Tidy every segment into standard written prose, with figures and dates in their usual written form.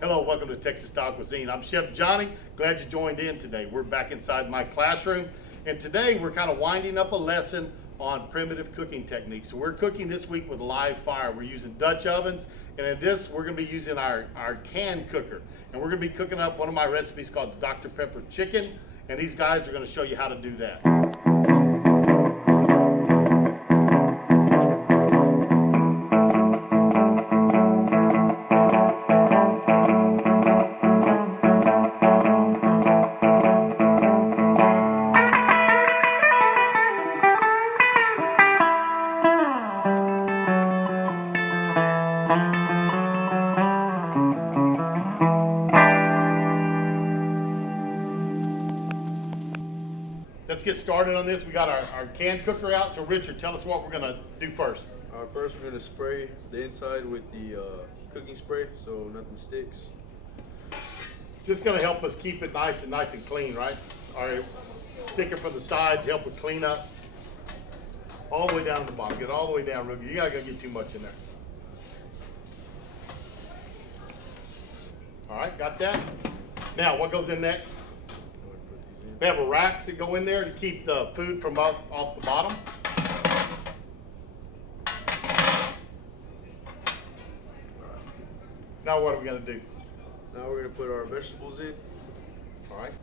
Hello, welcome to Texas Style Cuisine. I'm Chef Johnny. Glad you joined in today. We're back inside my classroom, and today we're kind of winding up a lesson on primitive cooking techniques. So we're cooking this week with live fire. We're using Dutch ovens, and in this we're going to be using our CanCooker. And we're going to be cooking up one of my recipes called Dr. Pepper Chicken, and these guys are going to show you how to do that. Let's get started on this. We got our CanCooker out. So Richard, tell us what we're gonna do first. First we're gonna spray the inside with the cooking spray so nothing sticks. Just gonna help us keep it nice and clean, right? All right, stick it from the sides, help with cleanup. All the way down to the bottom. Get all the way down real good. You're not gonna get too much in there. All right, got that? Now, what goes in next? We have racks that go in there to keep the food from off the bottom. Now what are we going to do? Now we're going to put our vegetables in. All right.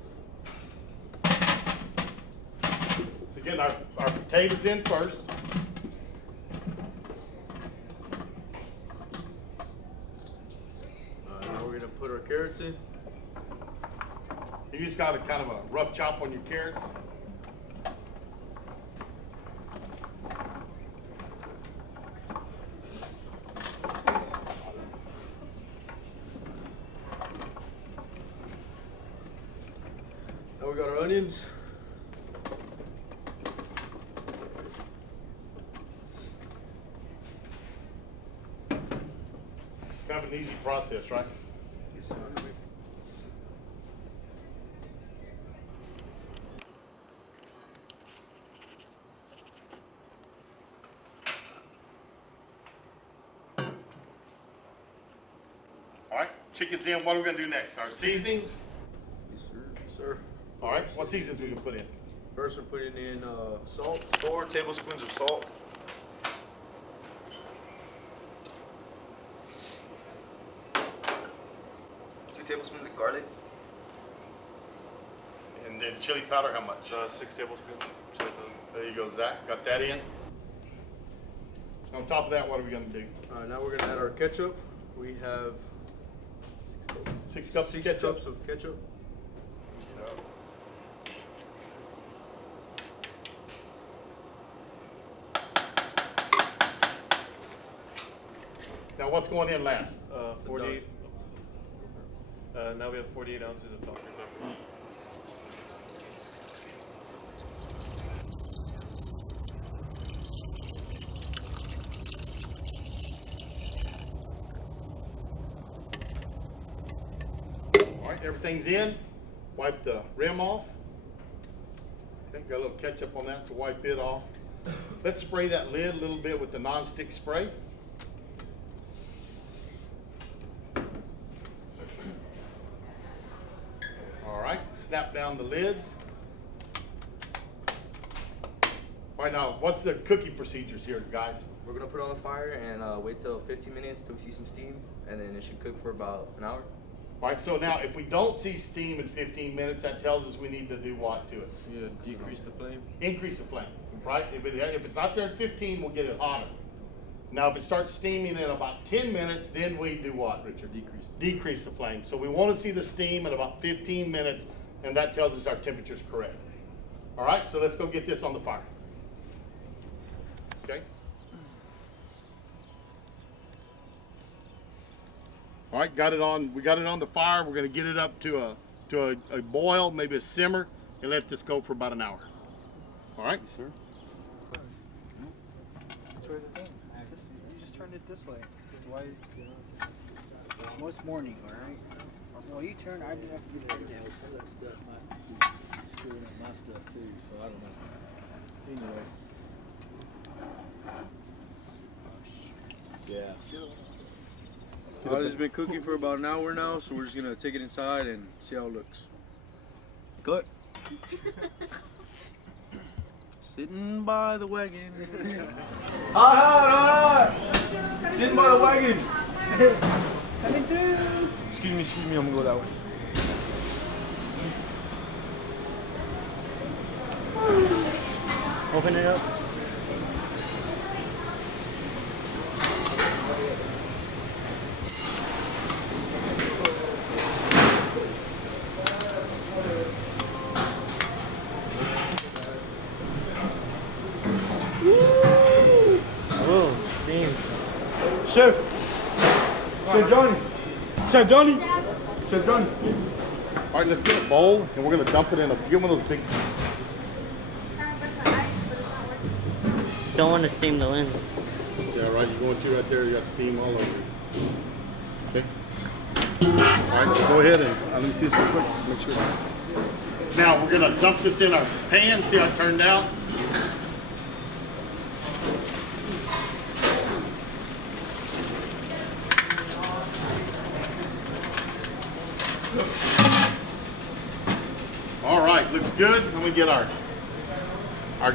So getting our potatoes in first. Now we're going to put our carrots in. You just got a kind of a rough chop on your carrots. Now we got our onions. Kind of an easy process, right? All right, chicken's in. What are we gonna do next? Our seasonings? Yes, sir. Yes, sir. All right, what seasonings we gonna put in? First we're putting in salt. 4 tablespoons of salt. Two tablespoons of garlic. And then chili powder, how much? 6 tablespoons. There you go, Zach. Got that in. On top of that, what are we gonna do? Now we're gonna add our ketchup. We have 6 cups of 6 ketchup. cups of ketchup. Now what's going in last? 48. Now we have 48 ounces of Dr. Pepper. All right, everything's in. Wipe the rim off. Okay, got a little ketchup on that, so wipe it off. Let's spray that lid a little bit with the non-stick spray. All right, snap down the lids. All right, now, what's the cooking procedures here, guys? We're gonna put it on the fire and wait till 15 minutes till we see some steam, and then it should cook for about an hour. All right, so now if we don't see steam in 15 minutes, that tells us we need to do what to it? Yeah, decrease the flame. Increase the flame, right? If it's not there at 15, we'll get it hotter. Now, if it starts steaming in about 10 minutes, then we do what, Richard? Decrease the flame. So we want to see the steam in about 15 minutes, and that tells us our temperature is correct. All right, so let's go get this on the fire. Okay. All right, got it on. We got it on the fire. We're going to get it up to a boil, maybe a simmer, and let this go for about an hour. All right. Yes, sir. Which way the thing? You just turned it this way. This is why, you know. Most morning, all right? Well, you turn. I do have to get it. Yeah, well, some of that stuff might be screwing up my stuff too, so I don't know. Anyway. Yeah. This has been cooking for about an hour now, so we're just gonna take it inside and see how it looks. Good. Sitting by the wagon. Hot. Sitting by the wagon. Coming through. Excuse me, I'm gonna go that way. Open it up. Chef Johnny. Chef Johnny. Chef Johnny. All right, let's get a bowl and we're gonna dump it in get one of those big. Don't want to steam the lens. Yeah, right. You're going to right there. You got steam all over you. Okay. All right, so go ahead and let me see this real quick. Make sure. Now we're gonna dump this in our pan. See how it turned out. All right, looks good. Let me get our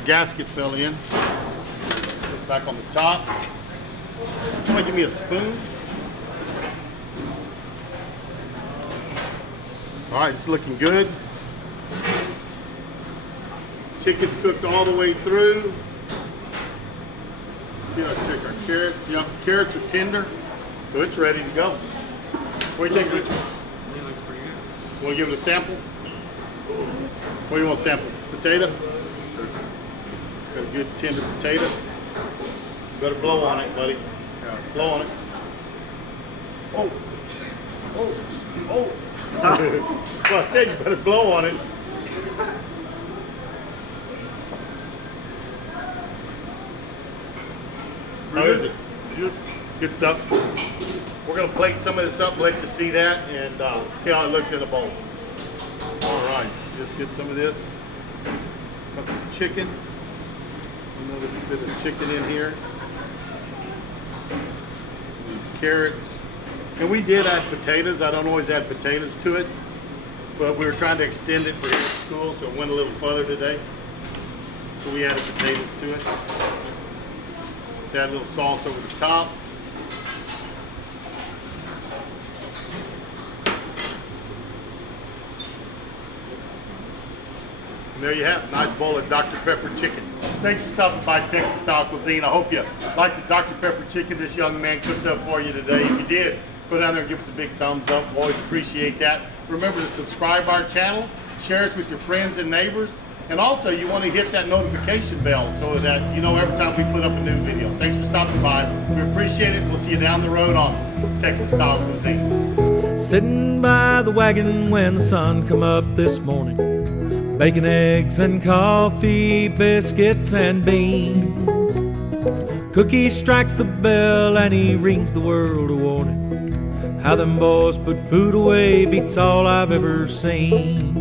gasket fill in. Put back on the top. Somebody give me a spoon. All right, it's looking good. Chicken's cooked all the way through. See, let's check our carrots. Yeah, carrots are tender, so it's ready to go. What do you think, Richard? It looks pretty good. Want to give it a sample? What do you want to sample? Potato? Got a good tender potato. Better blow on it, buddy. Blow on it. Oh. Oh. Oh. Well, I said you better blow on it. How is it? Good stuff. We're going to plate some of this up, let you see that, and see how it looks in the bowl. All right, just get some of this. Got some chicken. Another bit of chicken in here. These carrots. And we did add potatoes. I don't always add potatoes to it, but we were trying to extend it for here at school, so it went a little further today. So we added potatoes to it. Let's add a little sauce over the top. And there you have it, nice bowl of Dr. Pepper chicken. Thanks for stopping by Texas Style Cuisine. I hope you liked the Dr. Pepper chicken this young man cooked up for you today. If you did, go down there and give us a big thumbs up. We always appreciate that. Remember to subscribe our channel, share us with your friends and neighbors, and also you want to hit that notification bell so that you know every time we put up a new video. Thanks for stopping by. We appreciate it. We'll see you down the road on Texas Style Cuisine. Sitting by the wagon when the sun come up this morning, bacon, eggs, and coffee, biscuits, and beans. Cookie strikes the bell and he rings the world a warning. How them boys put food away beats all I've ever seen.